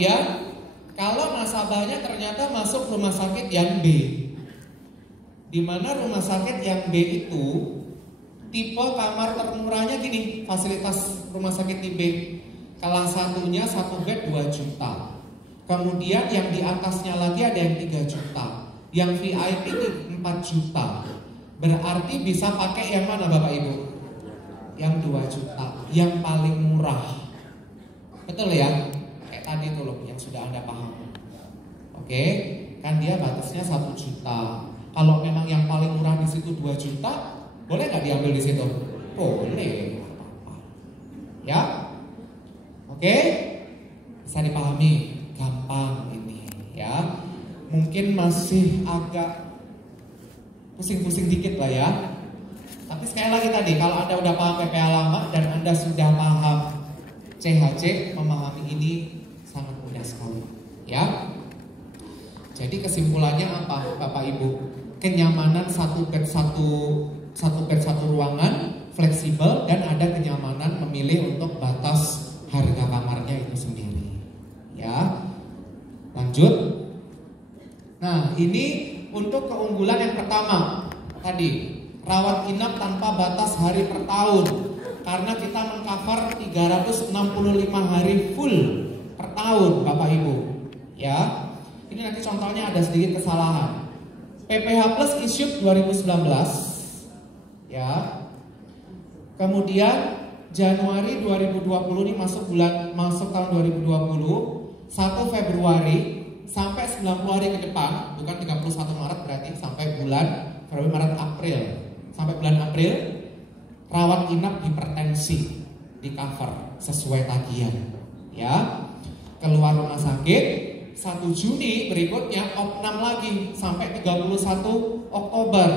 Ya, kalau nasabahnya ternyata masuk rumah sakit yang B, di mana rumah sakit yang B itu tipe kamar termurahnya gini, fasilitas rumah sakit tipe kelas satunya 1 bed 2 juta. Kemudian yang di atasnya lagi ada yang 3 juta, yang VIP 4 juta. Berarti bisa pakai yang mana Bapak Ibu? Yang 2 juta, yang paling murah. Betul ya? Tadi itu loh yang sudah Anda paham. Oke, kan dia batasnya 1 juta. Kalau memang yang paling murah di situ 2 juta, boleh nggak diambil di situ? Boleh. Ya, oke, bisa dipahami, gampang ini ya. Mungkin masih agak pusing-pusing dikit lah ya. Tapi sekali lagi tadi, kalau Anda udah paham PPA lama dan Anda sudah paham CHC, memahami ini sangat mudah sekali ya. Jadi kesimpulannya apa Bapak Ibu? Kenyamanan satu bed satu ruangan, fleksibel, dan ada kenyamanan memilih untuk batas harga kamarnya itu sendiri ya. Lanjut. Nah, ini untuk keunggulan yang pertama tadi, rawat inap tanpa batas hari per tahun, karena kita mengcover 365 hari full per tahun Bapak Ibu ya. Ini nanti contohnya ada sedikit kesalahan. PPH Plus issued 2019 ya. Kemudian Januari 2020 ini masuk tahun 2020, 1 Februari sampai 90 hari ke depan, bukan 31 Maret berarti, sampai bulan Februari, Maret, April. Sampai bulan April rawat inap hipertensi di cover sesuai tagihan ya. Keluar rumah sakit 1 Juni berikutnya opnam lagi sampai 31 Oktober.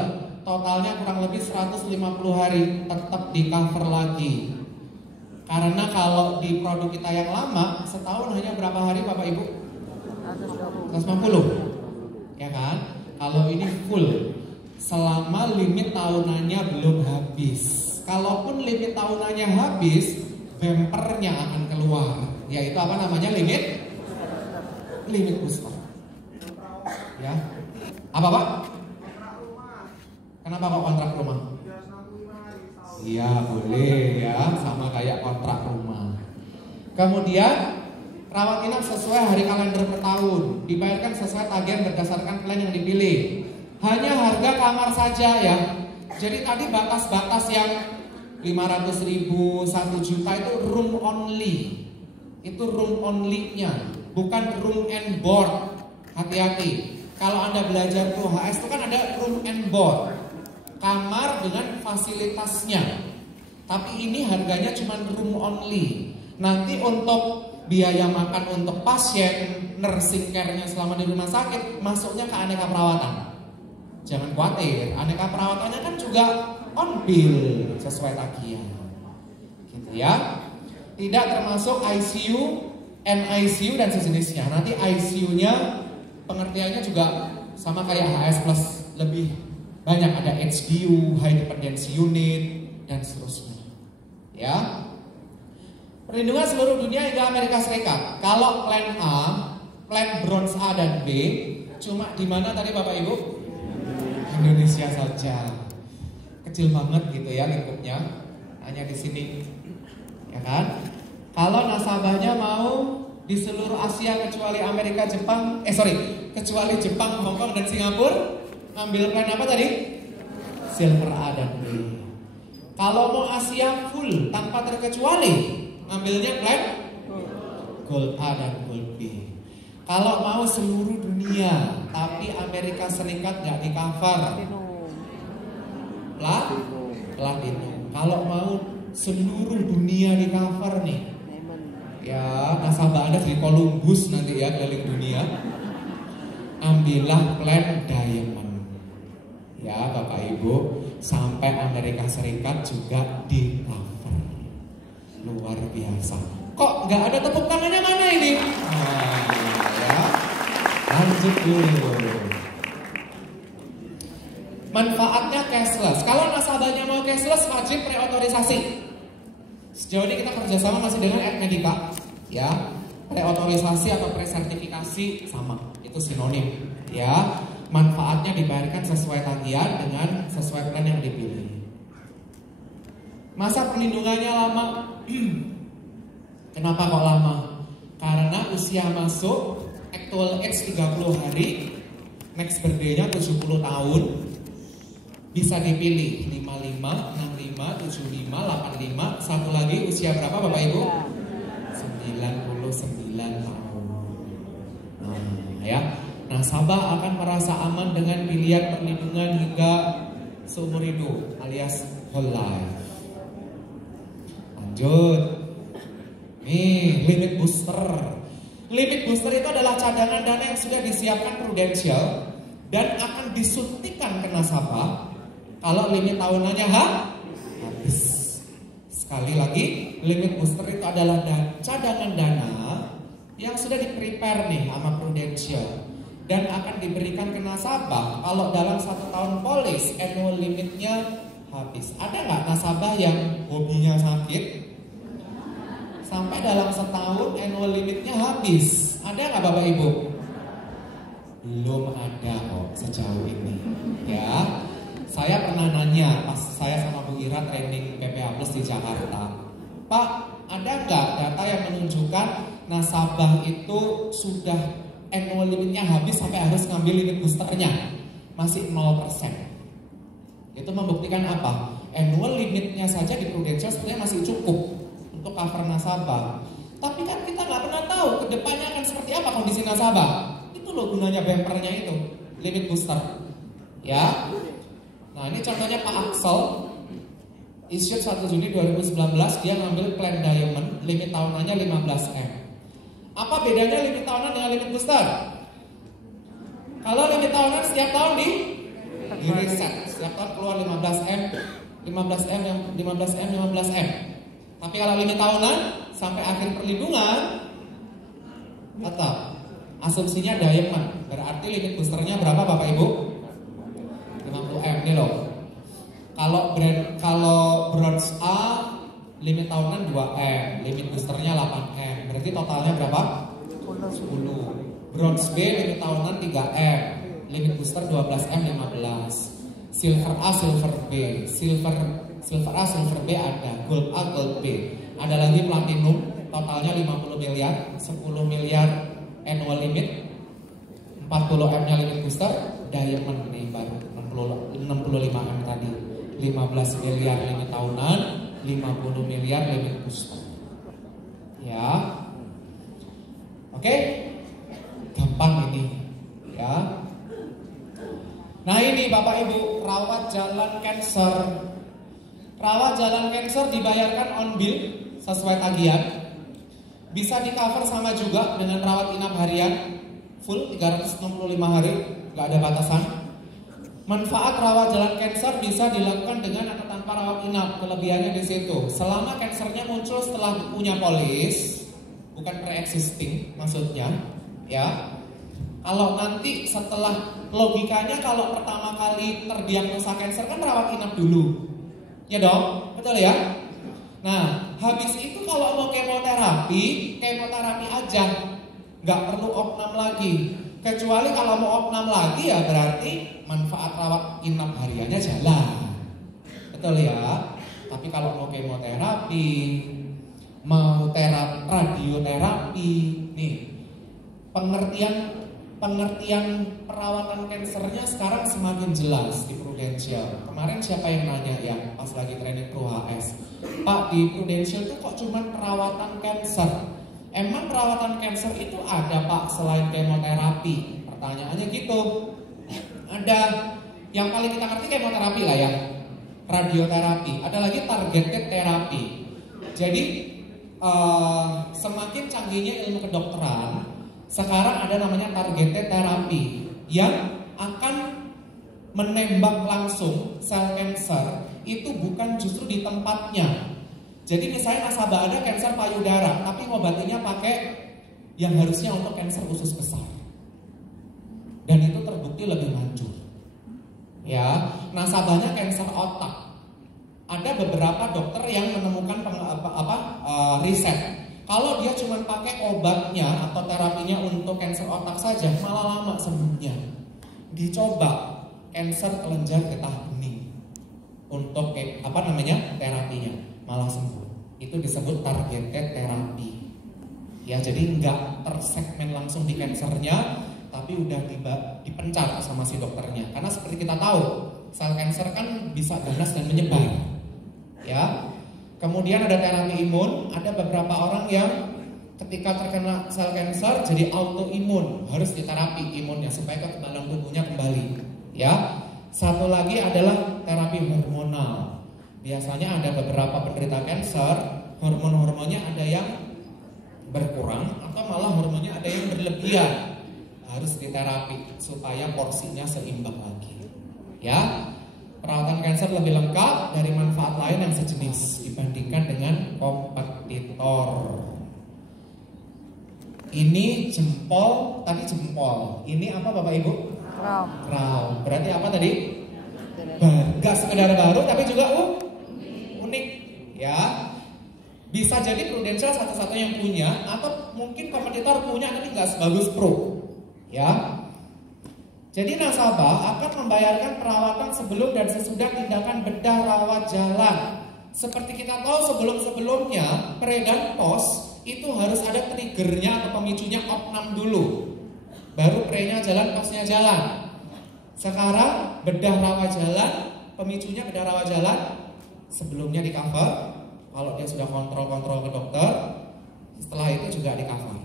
Totalnya kurang lebih 150 hari tetap di cover lagi. Karena kalau di produk kita yang lama setahun hanya berapa hari Bapak Ibu? 150 ya kan? Kalau ini full selama limit tahunannya belum habis. Kalaupun limit tahunannya habis, bumpernya akan keluar, yaitu apa namanya? Limit booster. Ya. Apa Pak? Kenapa Pak kontrak rumah? Iya boleh ya, sama kayak kontrak rumah. Kemudian rawat inap sesuai hari kalender per tahun, dibayarkan sesuai tagihan berdasarkan plan yang dipilih. Hanya harga kamar saja ya. Jadi tadi batas-batas yang 500.000, 1 juta itu room only. Itu room only-nya, bukan room and board. Hati-hati. Kalau Anda belajar tuh HS itu kan ada room and board, kamar dengan fasilitasnya. Tapi ini harganya cuma room only. Nanti untuk biaya makan untuk pasien, nursing care-nya selama di rumah sakit, masuknya ke aneka perawatan. Jangan khawatir, aneka perawatannya kan juga on bill sesuai tagihan. Gitu ya. Tidak termasuk ICU, NICU dan sejenisnya. Nanti ICU-nya pengertiannya juga sama kayak HS Plus, lebih banyak, ada HDU, High Dependency Unit dan seterusnya. Ya. Perlindungan seluruh dunia hingga Amerika Serikat. Kalau plan A, plan bronze A dan B, cuma di mana tadi Bapak Ibu? Indonesia saja. Kecil banget gitu ya lingkupnya, hanya di sini. Ya kan? Kalau nasabahnya mau di seluruh Asia kecuali Amerika, kecuali Jepang, Hongkong dan Singapura, ambil plan apa tadi? Silver A dan B. Kalau mau Asia full tanpa terkecuali, ambilnya plan Gold A dan Gold B. Kalau mau seluruh dunia tapi Amerika Serikat nggak di cover, Platinum. Kalau mau seluruh dunia di cover nih, ya nasabah Anda dari Columbus nanti ya keliling dunia, ambillah plan Diamond. Ya Bapak Ibu, sampai Amerika Serikat juga di cover. Luar biasa. Kok nggak ada tepuk tangannya, mana ini? Nah, ya. Lanjut dulu. Manfaatnya cashless. Kalau nasabahnya mau cashless, wajib preotorisasi. Sejauh ini kita kerjasama masih dengan Ed Medica, ya. preotorisasi atau presertifikasi sama, itu sinonim ya. Manfaatnya dibayarkan sesuai tagihan dengan sesuai plan yang dipilih. Masa perlindungannya lama. Kenapa kok lama? Karena usia masuk actual age 30 hari, next birthday-nya 70 tahun. Bisa dipilih 55, 65, 75, 85. Satu lagi usia berapa Bapak Ibu? 99 tahun. Ya. Nasabah akan merasa aman dengan pilihan perlindungan hingga seumur hidup alias whole life. Lanjut. Nih, limit booster. Limit booster itu adalah cadangan dana yang sudah disiapkan Prudential dan akan disuntikan ke nasabah kalau limit tahunannya habis. Sekali lagi, limit booster itu adalah cadangan dana yang sudah di-prepare nih sama Prudential dan akan diberikan ke nasabah kalau dalam 1 tahun polis annual limitnya habis. Ada nggak nasabah yang hobinya sakit sampai dalam setahun annual limitnya habis? Ada nggak Bapak Ibu? Belum ada kok sejauh ini ya. Saya pernah nanya pas saya sama Bu Ira training PPA Plus di Jakarta, Pak, ada nggak data yang menunjukkan nasabah itu sudah annual limitnya habis sampai harus ngambil limit boosternya? Masih 0%. Itu membuktikan apa? Annual limitnya saja di Prudential sebenarnya masih cukup untuk cover nasabah. Tapi kan kita nggak pernah tahu kedepannya akan seperti apa kondisi nasabah. Itu loh gunanya bumpernya itu, limit booster. Ya. Nah ini contohnya Pak Axel, issued 1 Juni 2019, dia ngambil plan Diamond, limit tahunannya 15M. Apa bedanya limit tahunan dengan limit booster? Kalau limit tahunan setiap tahun di reset, setiap tahun keluar 15M, 15M. Tapi kalau limit tahunan sampai akhir perlindungan tetap asumsinya Diamond. Berarti limit boosternya berapa Bapak Ibu? 50M nih loh. Kalau bronze A limit tahunan 2M, limit boosternya 8M. Berarti totalnya berapa? 10. Bronze B limit tahunan 3M, limit booster 12M 15. Silver A, silver B, silver A, silver B ada, gold A, gold B. Ada lagi platinum, totalnya 50 miliar, 10 miliar annual limit, 40M-nya limit booster. Diamond nih baru 65M tadi, 15 miliar limit tahunan, 50 miliar limit booster. Ya. Oke. Gampang ini. Ya. Nah ini Bapak Ibu, rawat jalan cancer. Rawat jalan cancer dibayarkan on bill sesuai tagihan. Bisa di cover sama juga dengan rawat inap harian full 365 hari, nggak ada batasan. Manfaat rawat jalan cancer bisa dilakukan dengan atau tanpa rawat inap. Kelebihannya di situ. Selama kansernya muncul setelah punya polis, bukan pre-existing maksudnya, ya. Kalau nanti setelah, logikanya kalau pertama kali terdiagnosa kanker kan rawat inap dulu, ya dong, betul ya? Nah, habis itu kalau mau kemoterapi aja, nggak perlu opnam lagi. Kecuali kalau mau opnam lagi ya berarti manfaat rawat inap hariannya jalan, betul ya? Tapi kalau mau kemoterapi, mau radioterapi, nih pengertian perawatan kansernya sekarang semakin jelas di Prudential. Kemarin siapa yang nanya ya pas lagi training Pro HS, Pak, di Prudential itu kok cuman perawatan kanser? Emang perawatan kanker itu ada Pak selain kemoterapi? Pertanyaannya gitu. Ada. Yang paling kita ngerti kemoterapi lah ya, radioterapi. Ada lagi targeted terapi. Jadi semakin canggihnya ilmu kedokteran, sekarang ada namanya targeted terapi yang akan menembak langsung sel kanker itu bukan justru di tempatnya. Jadi misalnya nasabah ada kanker payudara, tapi ngobatinya pakai yang harusnya untuk kanker usus besar, dan itu terbukti lebih manjur. Ya, nasabahnya kanker otak. Ada beberapa dokter yang menemukan riset Kalau dia cuma pakai obatnya atau terapinya untuk kanker otak saja, malah lama sembuhnya. Dicoba kanker kelenjar getah bening untuk terapinya, malah sembuh. Itu disebut targeted terapi. Ya, jadi nggak tersegmen langsung di kansernya, tapi udah dipencar sama si dokternya. Karena seperti kita tahu, sel kanker kan bisa ganas dan menyebar. Ya. Kemudian ada terapi imun, ada beberapa orang yang ketika terkena sel kanker jadi autoimun, harus diterapi imunnya supaya kekebalan tubuhnya kembali. Ya. Satu lagi adalah terapi hormonal. Biasanya ada beberapa penderita kanker, hormon-hormonnya ada yang berkurang atau malah hormonnya ada yang berlebihan. Harus diterapi supaya porsinya seimbang lagi. Ya. Perawatan kanker lebih lengkap dari manfaat lain yang sejenis dibandingkan dengan kompetitor. Ini jempol, tadi jempol. Ini apa Bapak Ibu? Crown. Berarti apa tadi? Gak sekedar baru tapi juga unik. Ya. Bisa jadi Prudential satu-satunya yang punya, atau mungkin kompetitor punya tapi nggak sebagus Pro. Ya. Jadi nasabah akan membayarkan perawatan sebelum dan sesudah tindakan bedah rawat jalan. Seperti kita tahu sebelum-sebelumnya pre dan post itu harus ada triggernya atau pemicunya opnam dulu. Baru pre-nya jalan, postnya jalan. Sekarang bedah rawat jalan, pemicunya bedah rawat jalan sebelumnya di cover. Kalau dia sudah kontrol ke dokter, setelah itu juga di cover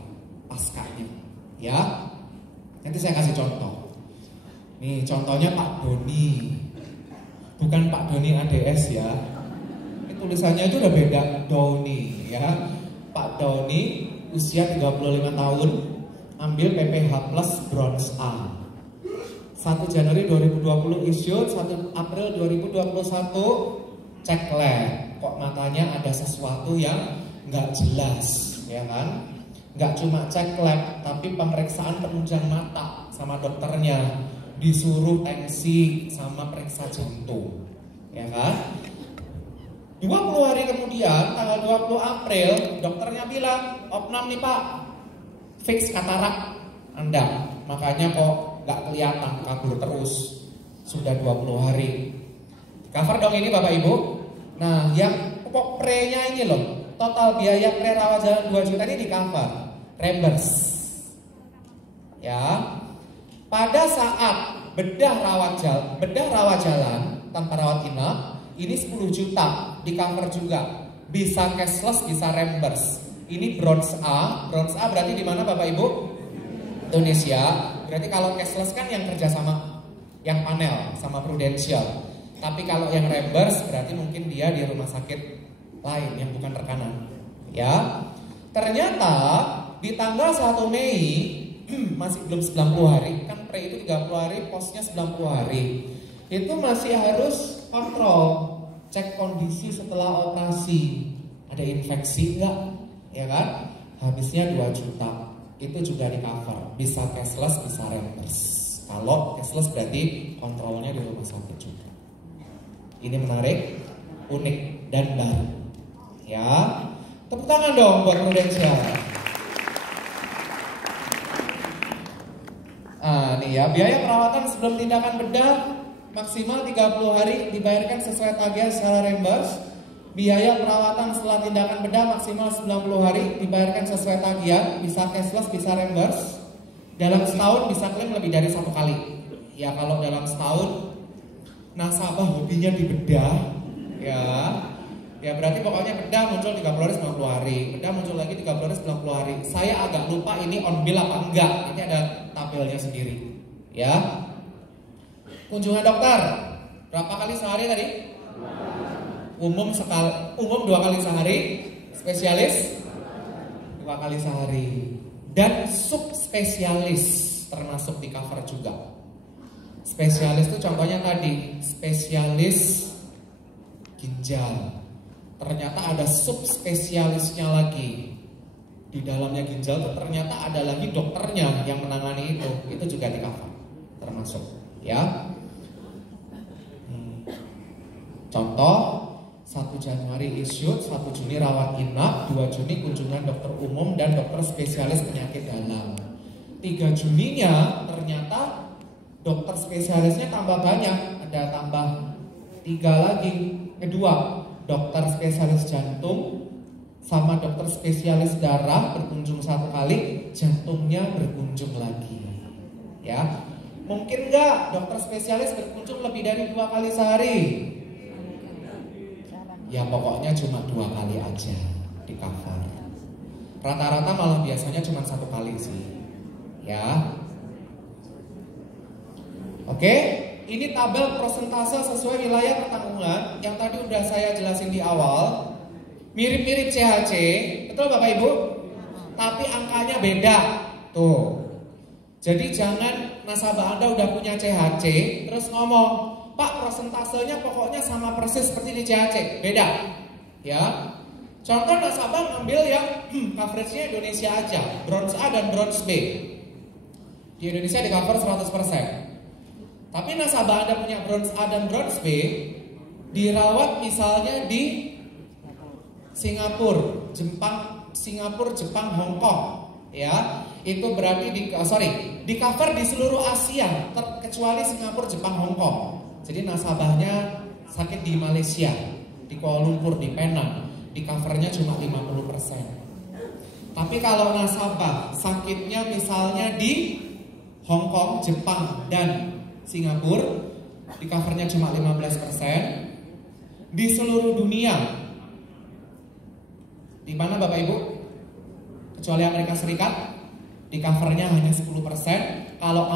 paskanya. Ya. Nanti saya kasih contoh. Nih contohnya Pak Doni. Bukan Pak Doni ADS ya. Ini tulisannya itu udah beda, Doni ya. Pak Doni usia 35 tahun, ambil PPH Plus Bronze A. 1 Januari 2020 issued, 1 April 2021 cek lab. Kok matanya ada sesuatu yang nggak jelas, ya kan? Nggak cuma cek lab, tapi pemeriksaan penunjang mata sama dokternya. Disuruh tensi sama periksa jantung, ya kan? 20 hari kemudian, tanggal 20 April, dokternya bilang, opnam nih Pak, fix katarak Anda, makanya kok nggak kelihatan, kabur terus, sudah 20 hari. Cover dong ini Bapak Ibu. Nah, yang pokok pre-nya ini loh, total biaya pre rawat jalan 2 juta ini di cover, reimburse. Ya. Pada saat bedah rawat jalan tanpa rawat inap, ini 10 juta di cover juga. Bisa cashless, bisa reimburse. Ini bronze A berarti di mana Bapak Ibu? Indonesia. Berarti kalau cashless kan yang kerja sama yang panel sama Prudential. Tapi kalau yang reimburse berarti mungkin dia di rumah sakit lain yang bukan rekanan. Ya. Ternyata di tanggal 1 Mei masih belum 90 hari, kan pre itu 30 hari, postnya 90 hari. Itu masih harus kontrol, cek kondisi setelah operasi. Ada infeksi enggak? Ya kan? Habisnya 2 juta. Itu juga di cover. Bisa cashless, bisa reimburse. Kalau cashless berarti kontrolnya di rumah sakit juga. Ini menarik, unik dan baru. Ya. Tepuk tangan dong buat Prudential. Nih ya, biaya perawatan sebelum tindakan bedah maksimal 30 hari dibayarkan sesuai tagihan secara reimburse. Biaya perawatan setelah tindakan bedah maksimal 90 hari dibayarkan sesuai tagihan, bisa cashless, bisa reimburse. Dalam setahun bisa klaim lebih dari 1 kali. Ya kalau dalam setahun nasabah hobinya di bedah, ya berarti pokoknya bedah muncul 30 hari 90 hari, bedah muncul lagi 30 hari 90 hari. Saya agak lupa ini on bill apa enggak. Ini ada tabelnya sendiri. Ya. Kunjungan dokter berapa kali sehari tadi? Umum 2 kali sehari, spesialis 2 kali sehari. Dan subspesialis termasuk di cover juga. Spesialis itu contohnya tadi, spesialis ginjal. Ternyata ada subspesialisnya lagi. Di dalamnya ginjal ternyata ada lagi dokternya yang menangani itu. Itu juga di cover. Termasuk, ya. Contoh, 1 1 Januari issued, 1 Juni rawat inap, 2 Juni kunjungan dokter umum dan dokter spesialis penyakit dalam. 3 Juninya ternyata dokter spesialisnya tambah banyak, ada tambah 3 lagi, 2 dokter spesialis jantung sama dokter spesialis darah berkunjung 1 kali, jantungnya berkunjung lagi. Ya, mungkin nggak dokter spesialis berkunjung lebih dari 2 kali sehari? Ya pokoknya cuma 2 kali aja di cover. Rata-rata malah biasanya cuma 1 kali sih. Ya. Oke, ini tabel persentase sesuai wilayah pertanggungan yang tadi udah saya jelasin di awal. Mirip-mirip CHC, betul Bapak Ibu? Tapi angkanya beda. Tuh. Jadi jangan nasabah Anda udah punya CHC terus ngomong, Pak, persentasenya pokoknya sama persis seperti di CHC. Beda. Ya. Contoh nasabah ngambil yang coveragenya Indonesia aja, bronze A dan bronze B. Di Indonesia di cover 100%. Tapi nasabah Anda punya bronze A dan bronze B, dirawat misalnya di Singapura, Jepang, Hong Kong, ya. Itu berarti di cover di seluruh Asia kecuali Singapura, Jepang, Hong Kong. Jadi nasabahnya sakit di Malaysia, di Kuala Lumpur, di Penang, di covernya cuma 50%. Tapi kalau nasabah sakitnya misalnya di Hong Kong, Jepang, dan Singapura, di covernya cuma 15%. Di seluruh dunia, di mana Bapak Ibu? Kecuali Amerika Serikat, di covernya hanya 10%. Kalau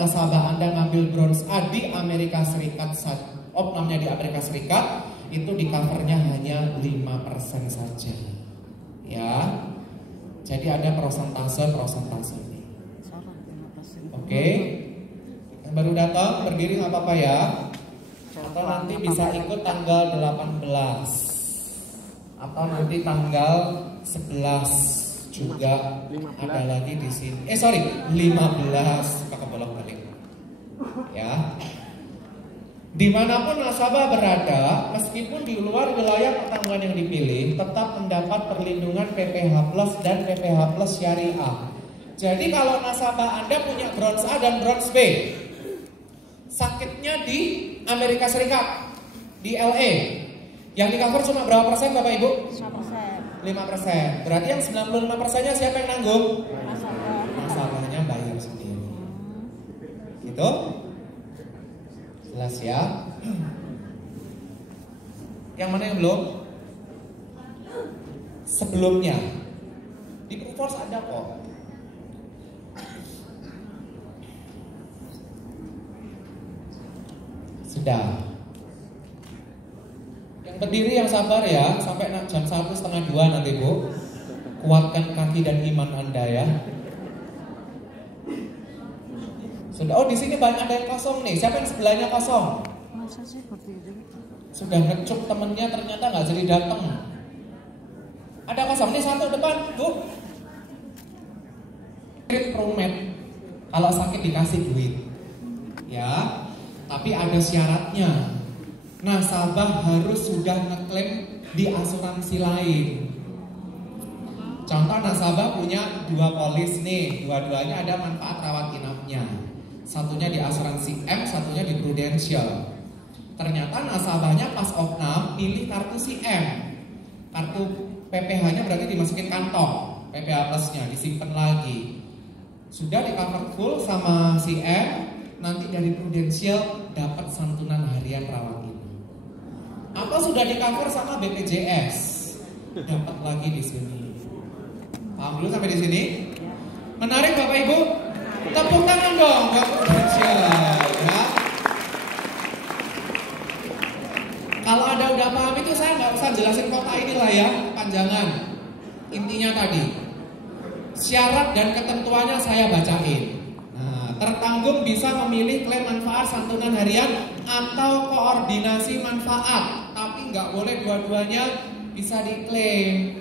nasabah Anda ngambil bronze A di Amerika Serikat, namanya di Amerika Serikat, itu di covernya hanya 5% saja. Ya. Jadi ada persentase ini. Oke. Yang baru datang berdiri nggak apa-apa ya. Atau nanti bisa ikut tanggal 18. Atau nanti tanggal 11 juga ada lagi di sini. 15 kakak bolak-balik. Ya. Dimanapun nasabah berada, meskipun di luar wilayah pertanggungan yang dipilih, tetap mendapat perlindungan PPh Plus dan PPh Plus Syariah. Jadi kalau nasabah Anda punya bronze A dan bronze B, sakitnya di Amerika Serikat, di LA, yang di cover cuma berapa persen Bapak Ibu? 5%. Berarti yang 95%-nya siapa yang nanggung? Nasabahnya bayar sendiri. Gitu? Jelas ya? Yang mana yang belum? Sebelumnya di Proforce ada kok. Sudah. Yang berdiri yang sabar ya, sampai jam 1:30 nanti Bu. Kuatkan kaki dan iman Anda ya. Sudah, oh di sini banyak ada yang kosong nih. Siapa yang sebelahnya kosong? Masa sih berdiri? Sudah ngecuk temennya ternyata nggak jadi datang. Ada kosong nih, 1 depan, Bu. Promed kalau sakit dikasih duit, ya. Tapi ada syaratnya. Nasabah harus sudah ngeklaim di asuransi lain. Contoh nasabah punya 2 polis nih, dua-duanya ada manfaat rawat inapnya. Satunya di asuransi M, satunya di Prudential. Ternyata nasabahnya pas opnam pilih kartu si M. Kartu PPh-nya berarti dimasukin kantong, PPh Plus-nya disimpan lagi. Sudah di cover full sama si M, nanti dari Prudential dapat santunan harian rawat inap. Apa sudah di cover sama BPJS? Dapat lagi di sini. Paham dulu sampai di sini? Menarik Bapak Ibu? Tepuk tangan dong buat Prudential ya. Kalau ada udah paham itu saya nggak usah jelasin kota inilah ya, panjangan. Intinya tadi syarat dan ketentuannya saya bacain. Nah, tertanggung bisa memilih klaim manfaat santunan harian atau koordinasi manfaat, tapi nggak boleh dua-duanya bisa diklaim.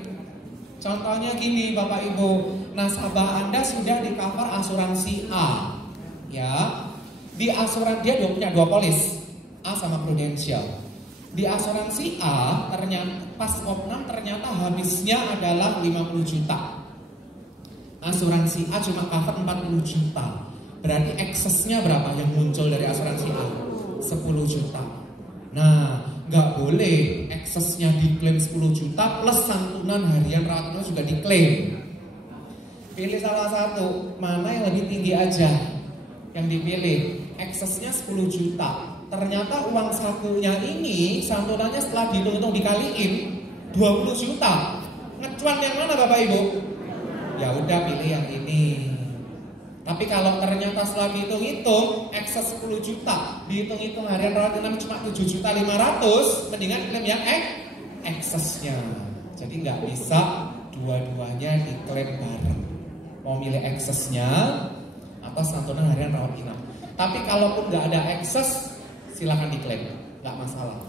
Contohnya gini Bapak Ibu, nasabah Anda sudah di cover asuransi A, ya. Di asuransi dia punya 2 polis, A sama Prudential. Di asuransi A ternyata pas opnam ternyata habisnya adalah 50 juta. Asuransi A cuma cover 40 juta. Berarti eksesnya berapa yang muncul dari asuransi A? 10 juta. Nah, nggak boleh eksesnya diklaim 10 juta plus santunan harian rawat inap juga diklaim. Pilih salah satu, mana yang lebih tinggi aja yang dipilih. Eksesnya 10 juta. Ternyata uang sakunya ini santunannya setelah dihitung-hitung dikaliin 20 juta. Ngecuan yang mana Bapak Ibu? Ya udah pilih yang ini. Tapi kalau ternyata setelah dihitung-hitung ekses 10 juta, dihitung-hitung harian rawat inap cuma 7.500.000, mendingan klaim yang eksesnya. Jadi nggak bisa dua-duanya diklaim bareng. Mau milih eksesnya atau santunan harian rawat inap. Tapi kalaupun nggak ada ekses, silakan diklaim, nggak masalah.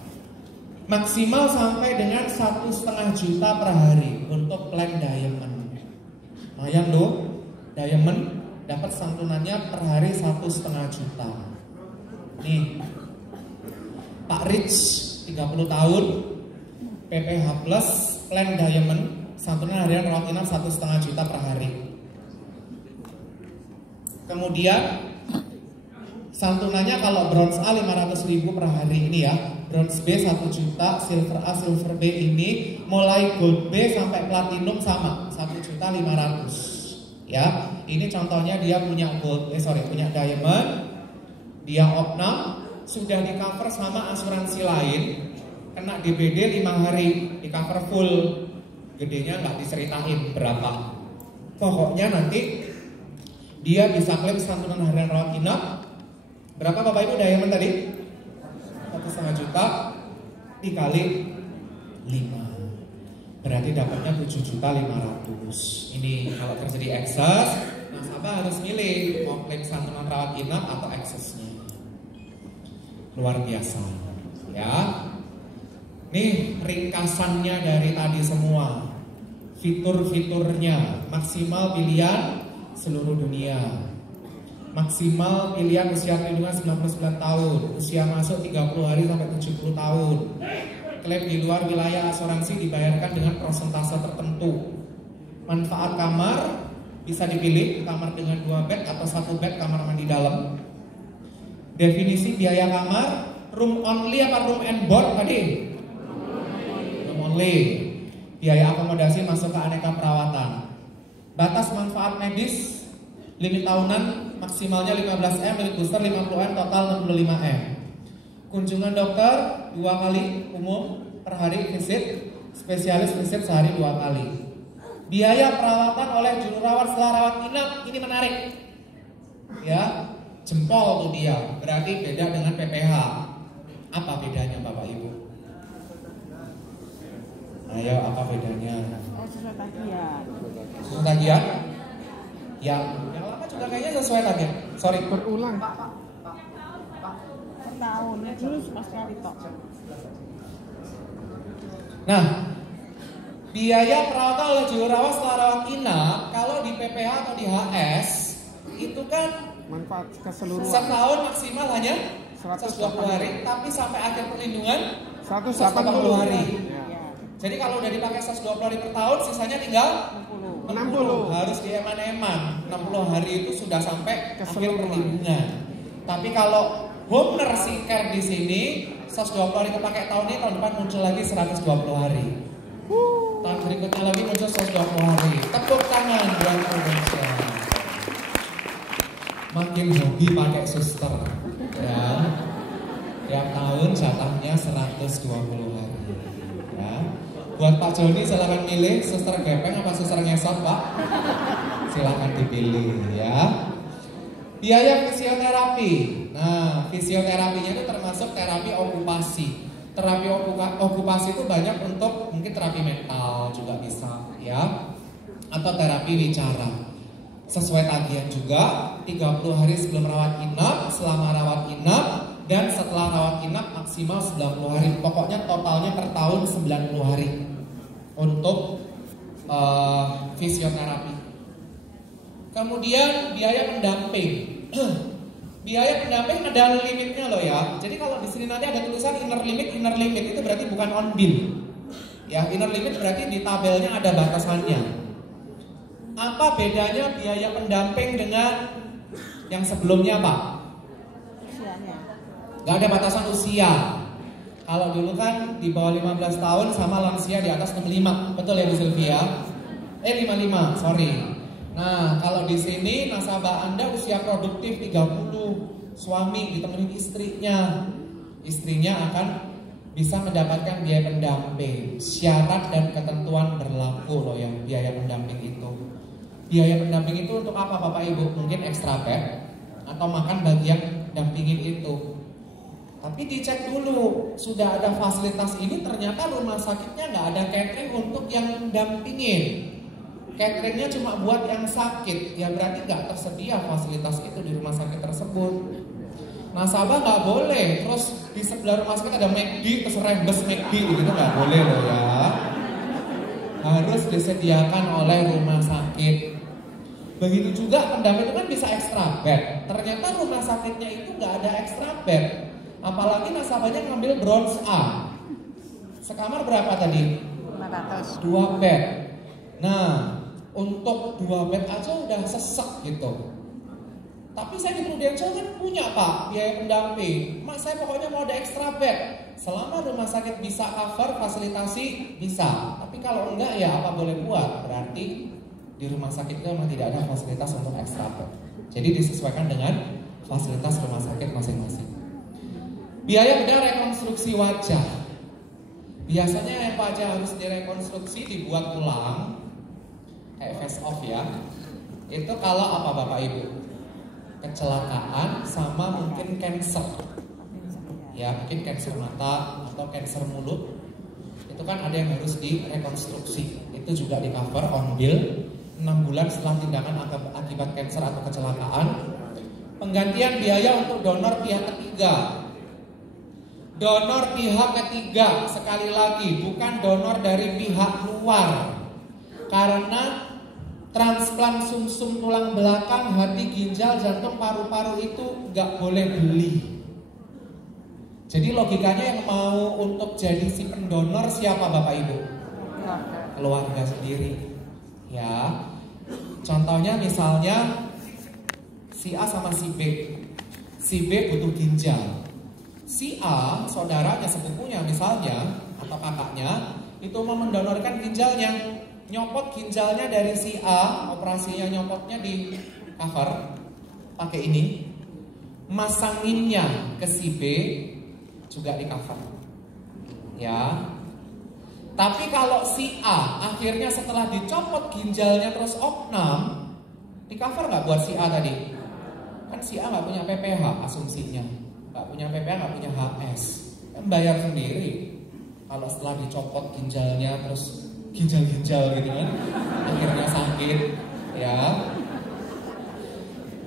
Maksimal sampai dengan 1,5 juta per hari untuk plan diamond. Lumayan loh, diamond dapat santunannya per hari 1,5 juta. Nih, Pak Rich 30 tahun, PPH Plus, plan diamond, santunan harian rawat inap 1,5 juta per hari. Kemudian santunannya kalau bronze A 500.000 per hari ini ya, bronze B 1 juta, silver A, silver B ini mulai gold B sampai platinum sama 1.500.000 ya. Ini contohnya dia punya punya diamond, dia opnam, sudah di cover sama asuransi lain, kena DBD 5 hari, di cover full, gedenya nggak diceritain berapa. Pokoknya nanti dia bisa klaim santunan harian rawat inap. Berapa Bapak Ibu diamond tadi? 1,5 juta dikali 5. Berarti dapatnya 7.500.000. Ini kalau terjadi ekses, nasabah harus milih mau klaim santunan rawat inap atau eksesnya. Luar biasa, ya. Nih ringkasannya dari tadi semua. Fitur-fiturnya maksimal pilihan seluruh dunia. Maksimal pilihan usia perlindungan 99 tahun, usia masuk 30 hari sampai 70 tahun. Klaim di luar wilayah asuransi dibayarkan dengan persentase tertentu. Manfaat kamar bisa dipilih, kamar dengan 2 bed atau 1 bed kamar mandi dalam. Definisi biaya kamar, room only apa room and board tadi? Room only. Biaya akomodasi masuk ke aneka perawatan. Batas manfaat medis, limit tahunan maksimalnya 15M, limit booster 50M, total 65M. Kunjungan dokter 2 kali umum per hari visit, spesialis visit sehari 2 kali. Biaya perawatan oleh juru rawat setelah rawat inap, ini menarik. Ya, jempol tuh dia, berarti beda dengan PPH. Apa bedanya Bapak Ibu? Ayo, apa bedanya? Sesuai tagihan. Sesuai tagihan? Yang lama juga kayaknya sesuai tagihan. Sorry, Berulang. Pak. Per tahun, dulu pas kali tok. Nah, biaya perawatan oleh juru rawat setelah rawat inap, kalau di PPH atau di HS, itu kan manfaat keseluruhan. setahun maksimal hanya 120 hari, tapi sampai akhir perlindungan 180 hari. Ya. Jadi kalau udah dipakai 120 hari per tahun, sisanya tinggal 60. Harus dieman-eman. 60 hari itu sudah sampai akhir perlindungan. Tapi kalau home nursing care di sini 120 hari kepake tahun ini, tahun depan muncul lagi 120 hari. Tahun berikutnya lagi muncul 120 hari. Tepuk tangan buat Indonesia. Makin hobi pakai suster, ya. Tiap tahun jatahnya 120 hari. Ya. Buat Pak Joni silakan milih suster gepeng apa suster ngesot Pak. Silakan dipilih ya. Biaya fisioterapi. Nah, fisioterapinya itu termasuk terapi okupasi. Terapi okupasi itu banyak untuk mungkin terapi mental juga bisa ya. Atau terapi wicara. Sesuai tagihan juga 30 hari sebelum rawat inap, selama rawat inap, dan setelah rawat inap maksimal 90 hari. Pokoknya totalnya per tahun 90 hari untuk fisioterapi. Kemudian biaya pendamping. Biaya pendamping ada limitnya loh ya. Jadi kalau di sini nanti ada tulisan inner limit itu berarti bukan on bill. Ya, inner limit berarti di tabelnya ada batasannya. Apa bedanya biaya pendamping dengan yang sebelumnya, Pak? Usianya. Gak ada batasan usia. Kalau dulu kan di bawah 15 tahun sama lansia di atas 65. Betul ya Bu Sylvia? 55, sorry. Nah, kalau di sini nasabah Anda usia produktif 30, suami ditemani istrinya. Istrinya akan bisa mendapatkan biaya pendamping. Syarat dan ketentuan berlaku loh yang biaya pendamping itu. Biaya pendamping itu untuk apa Bapak Ibu? Mungkin extra bed atau makan bagi yang dampingin itu. Tapi dicek dulu, sudah ada fasilitas ini ternyata rumah sakitnya nggak ada catering untuk yang dampingin. Cateringnya cuma buat yang sakit, ya berarti nggak tersedia fasilitas itu di rumah sakit tersebut. Nasabah nggak boleh, terus di sebelah rumah sakit ada McD, terus rembes McD gitu nggak boleh loh ya. Harus disediakan oleh rumah sakit. Begitu juga pendamping itu kan bisa extra bed. Ternyata rumah sakitnya itu nggak ada extra bed. Apalagi nasabahnya ngambil bronze A. Sekamar berapa tadi? 500. 2 bed. Nah, untuk 2 bed aja udah sesek gitu. Tapi saya di Prudential kan punya Pak biaya pendamping. Mas saya pokoknya mau ada extra bed. Selama rumah sakit bisa cover fasilitasi bisa. Tapi kalau enggak ya apa boleh buat. Berarti di rumah sakit itu memang tidak ada fasilitas untuk extra bed. Jadi disesuaikan dengan fasilitas rumah sakit masing-masing. Biaya bedah rekonstruksi wajah. Biasanya yang wajah harus direkonstruksi dibuat ulang kayak face off ya. Itu kalau apa Bapak Ibu? Kecelakaan sama mungkin cancer. Ya, mungkin cancer mata atau cancer mulut. Itu kan ada yang harus direkonstruksi. Itu juga di cover on bill 6 bulan setelah tindakan akibat cancer atau kecelakaan. Penggantian biaya untuk donor pihak ketiga. Donor pihak ketiga, sekali lagi bukan donor dari pihak luar. Karena transplant sumsum tulang belakang, hati, ginjal, jantung, paru-paru itu nggak boleh beli. Jadi logikanya yang mau untuk jadi si pendonor siapa Bapak Ibu? Keluarga sendiri. Ya. Contohnya misalnya si A sama si B. Si B butuh ginjal. Si A, saudaranya, sepupunya misalnya, atau kakaknya, itu mau mendonorkan ginjalnya. Nyopot ginjalnya dari si A, operasinya nyopotnya di cover, pakai ini. Masanginnya ke si B, juga di cover. Ya. Tapi kalau si A, akhirnya setelah dicopot ginjalnya terus opnam, di cover nggak buat si A tadi? Kan si A nggak punya PPH asumsinya. Gak punya PPH, gak punya HS, kan bayar sendiri. Kalau setelah dicopot ginjalnya terus ginjal-ginjal gitu kan, akhirnya sakit, ya.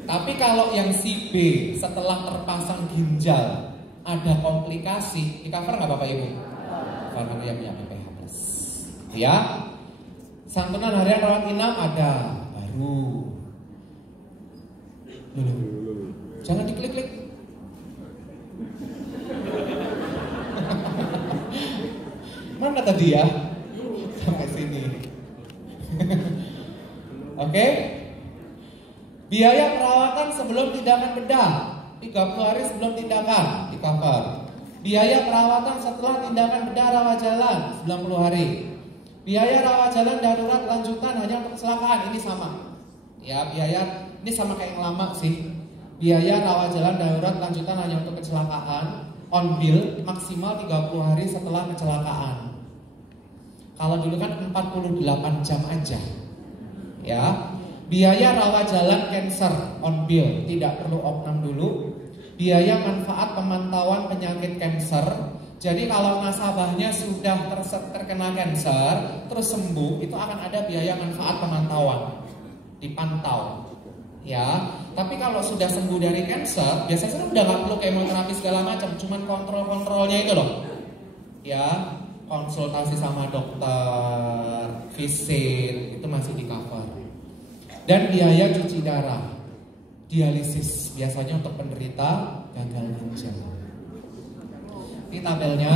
Tapi kalau yang si B setelah terpasang ginjal ada komplikasi, di cover nggak Bapak Ibu? Karena dia punya PPH plus, ya. Santunan harian rawat inap ada, baru. Jangan diklik-klik. Mana tadi ya? Sampai sini. Oke. Biaya perawatan sebelum tindakan bedah 30 hari sebelum tindakan di cover. Biaya perawatan setelah tindakan bedah rawat jalan 90 hari. Biaya rawat jalan darurat lanjutan hanya untuk kecelakaan, ini sama. Ya, biaya ini sama kayak yang lama sih. Biaya rawat jalan darurat lanjutan hanya untuk kecelakaan on bill maksimal 30 hari setelah kecelakaan. Kalau dulu kan 48 jam aja. Ya. Biaya rawat jalan cancer on bill, tidak perlu opnam dulu. Biaya manfaat pemantauan penyakit cancer. Jadi kalau nasabahnya sudah terkena cancer terus sembuh, itu akan ada biaya manfaat pemantauan. Dipantau. Ya, tapi kalau sudah sembuh dari cancer, biasanya udah nggak perlu kemoterapi segala macam, cuman kontrol-kontrolnya itu loh. Ya, konsultasi sama dokter, visit itu masih di cover. Dan biaya cuci darah. dialisis, biasanya untuk penderita gagal ginjal. Ini tabelnya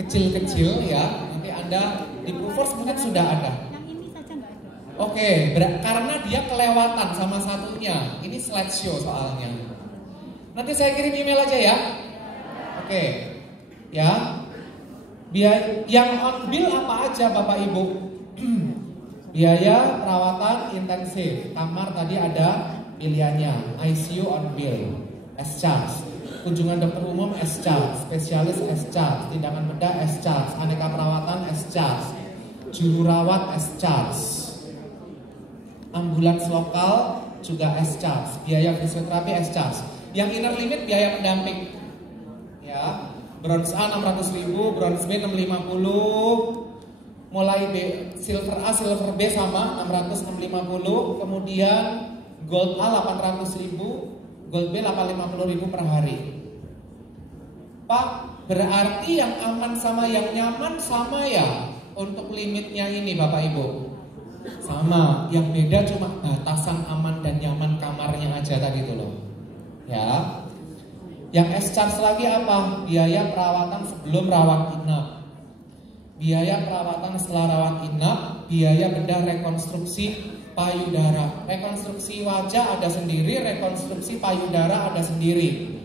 kecil-kecil ya. Nanti Anda di Proofers mungkin sudah ada. Yang ini saja nggak ada. Oke, karena dia kelewatan sama satunya. Ini slideshow soalnya. Nanti saya kirim email aja ya. Oke, ya. Yang on bill apa aja Bapak Ibu? Biaya perawatan intensif, kamar tadi ada pilihannya, ICU on bill, S-charge. Kunjungan dokter umum S-charge, spesialis S-charge, tindakan bedah S-charge, aneka perawatan S-charge, juru rawat S-charge, ambulans lokal juga S-charge, biaya fisioterapi S-charge. Yang inner limit biaya pendamping, ya, bronze A 600.000, bronze B 650. Mulai silver A, silver B sama 650, kemudian gold A 800.000, gold B 850.000 per hari. Pak, berarti yang aman sama yang nyaman sama ya untuk limitnya ini Bapak Ibu? Sama, yang beda cuma batasan aman dan nyaman kamarnya aja tadi itu loh. Ya. Yang S-charge lagi apa? Biaya perawatan sebelum rawat inap, biaya perawatan setelah rawat inap, biaya bedah rekonstruksi payudara. Rekonstruksi wajah ada sendiri, rekonstruksi payudara ada sendiri.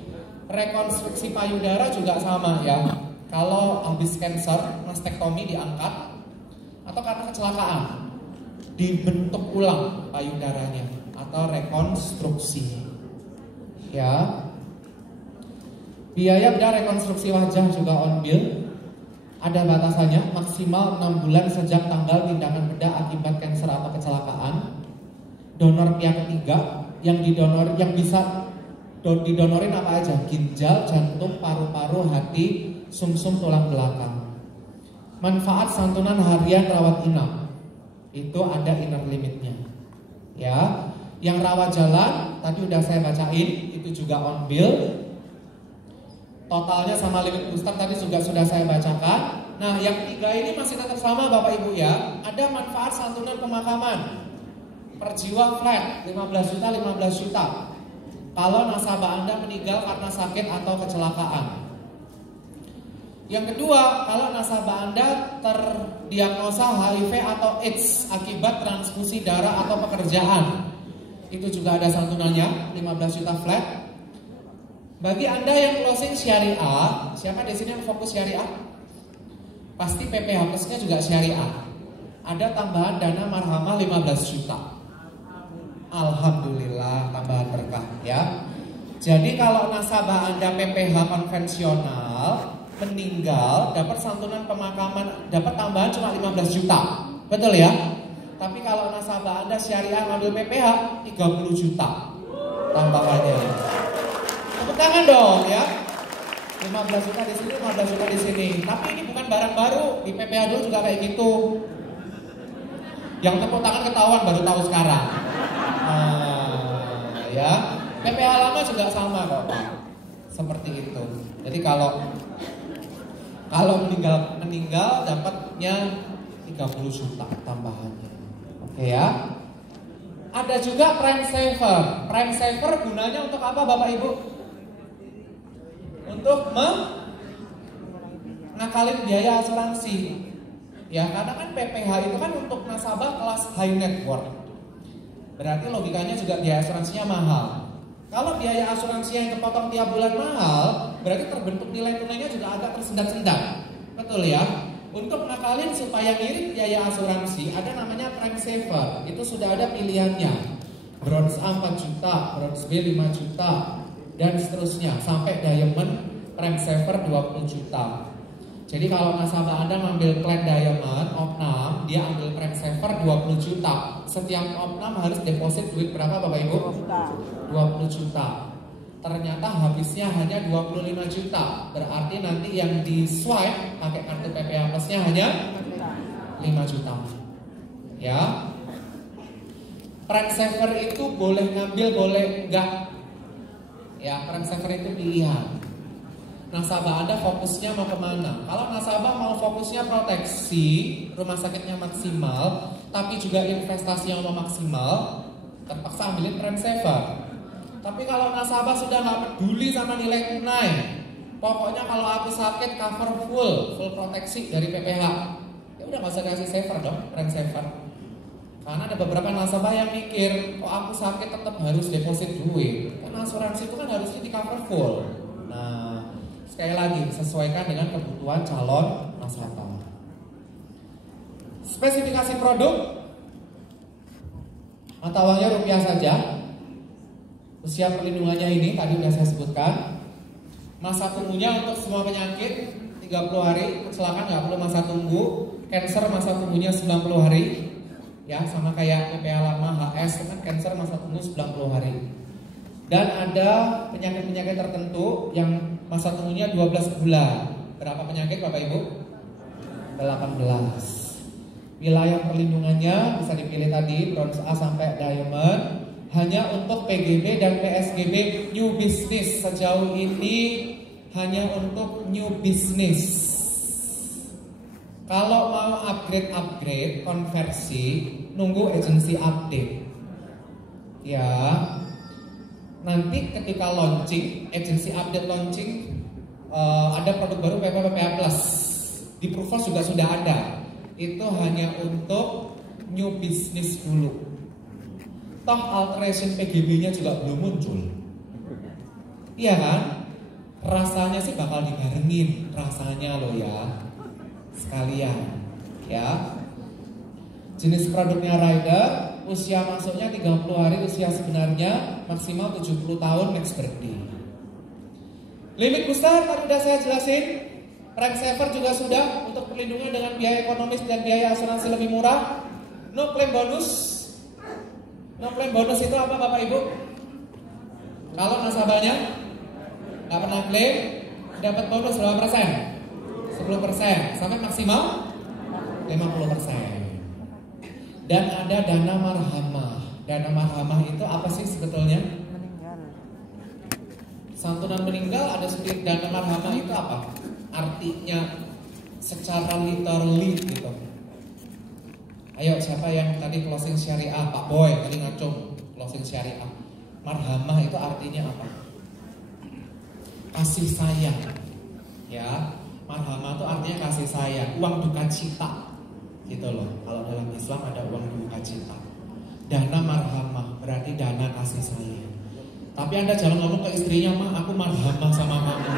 Rekonstruksi payudara juga sama ya. Kalau habis cancer, mastektomi diangkat, atau karena kecelakaan dibentuk ulang payudaranya, atau rekonstruksi. Ya. Biaya bedah rekonstruksi wajah juga on bill. Ada batasannya, maksimal 6 bulan sejak tanggal tindakan bedah akibat kanker atau kecelakaan. Donor pihak ketiga yang bisa didonorin apa aja? Ginjal, jantung, paru-paru, hati, sumsum tulang belakang. Manfaat santunan harian rawat inap itu ada inner limitnya. Ya, yang rawat jalan tadi udah saya bacain, itu juga on bill. Totalnya sama limit booster tadi juga sudah saya bacakan. Nah, yang tiga ini masih tetap sama Bapak Ibu ya. Ada manfaat santunan pemakaman. Per jiwa flat 15 juta 15 juta. Kalau nasabah Anda meninggal karena sakit atau kecelakaan. Yang kedua, kalau nasabah Anda terdiagnosa HIV atau AIDS akibat transfusi darah atau pekerjaan, itu juga ada santunannya 15 juta flat. Bagi Anda yang closing syariah, siapa di sini yang fokus syariah? Pasti PPH Plusnya juga syariah. Ada tambahan dana marhamah 15 juta. Alhamdulillah, tambahan berkah ya. Jadi kalau nasabah Anda PPH konvensional meninggal, dapat santunan pemakaman, dapat tambahan cuma 15 juta. Betul ya? Tapi kalau nasabah Anda syariah ngambil PPH 30 juta tambahannya. Tepuk tangan dong ya. 15 juta di sini, 15 juta di sini. Tapi ini bukan barang baru. Di PPH dulu juga kayak gitu. Yang tepuk tangan ketahuan baru tahu sekarang. Ya. PPH lama juga sama kok Pak. Seperti itu. Jadi kalau meninggal dapatnya 30 juta tambahannya. Oke ya. Ada juga prime saver. Prime saver gunanya untuk apa Bapak Ibu? Untuk ngakalin biaya asuransi. Ya, karena kan PPH itu kan untuk nasabah kelas high net worth. Berarti logikanya juga biaya asuransinya mahal. Kalau biaya asuransi yang kepotong tiap bulan mahal, berarti terbentuk nilai tunainya juga agak tersendat-sendat. Betul ya? Untuk ngakalin supaya ngirit biaya asuransi, ada namanya prime saver. Itu sudah ada pilihannya. Bronze A 4 juta, bronze B 5 juta, dan seterusnya sampai diamond prime saver 20 juta. Jadi kalau nasabah Anda ngambil plan diamond opnam, dia ambil prime saver 20 juta. Setiap opnam harus deposit duit berapa Bapak Ibu? 20 juta. Ternyata habisnya hanya 25 juta. Berarti nanti yang di swipe pakai kartu PPH Plusnya hanya 5 juta. Ya. Prime saver itu boleh ngambil, boleh enggak. Ya, prime saver itu pilihan. Nasabah Anda fokusnya mau kemana? Kalau nasabah mau fokusnya proteksi, rumah sakitnya maksimal, tapi juga investasi yang mau maksimal, terpaksa ambilin prime saver. Tapi kalau nasabah sudah nggak peduli sama nilai tunai, pokoknya kalau aku sakit cover full proteksi dari PPH, ya udah nggak usah kasih saver dong, prime saver. Karena ada beberapa nasabah yang mikir, kok aku sakit tetap harus deposit duit, karena asuransi itu kan harusnya di cover full. Nah, sekali lagi sesuaikan dengan kebutuhan calon nasabah. Spesifikasi produk, mata uangnya rupiah saja. Usia perlindungannya ini tadi sudah saya sebutkan. Masa tunggunya untuk semua penyakit 30 hari, kecelakaan nggak perlu masa tunggu. Cancer masa tunggunya 90 hari. Ya, sama kayak PPA lama HS kan cancer masa tunggu 90 hari. Dan ada penyakit-penyakit tertentu yang masa tunggunya 12 bulan. Berapa penyakit Bapak Ibu? 18. Wilayah perlindungannya bisa dipilih tadi bronze A sampai diamond. Hanya untuk PGB dan PSGB new business. Sejauh ini hanya untuk new business. Kalau mau upgrade konversi, nunggu agency update. Ya, nanti ketika launching, agency update launching, ada produk baru PPA Plus. Di Proofos juga sudah ada. Itu hanya untuk new business dulu. Toh alteration PGB-nya juga belum muncul. Iya kan? Rasanya sih bakal dibarengin, rasanya loh ya. Sekalian, ya. Jenis produknya rider, usia masuknya 30 hari, usia sebenarnya maksimal 70 tahun next birthday. Limit booster tadi udah saya jelasin. Prime saver juga sudah untuk perlindungan dengan biaya ekonomis dan biaya asuransi lebih murah. No claim bonus. No claim bonus itu apa Bapak Ibu? Kalau nasabahnya nggak pernah klaim, dapat bonus berapa persen? 10%, sampai maksimal 50%. Dan ada dana marhamah. Dana marhamah itu apa sih sebetulnya? Meninggal. Santunan meninggal ada sedikit. Dana marhamah itu apa? Artinya secara literally gitu. Ayo siapa yang tadi closing syariah? Pak Boy tadi ngacung closing syariah. Marhamah itu artinya apa? Kasih sayang. Ya, marhamah itu artinya kasih sayang, uang duka cita. Gitu loh. Kalau dalam Islam ada uang duka cita. Dana marhamah berarti dana kasih sayang. Tapi Anda jangan ngomong ke istrinya, "Mah, aku marhamah sama kamu."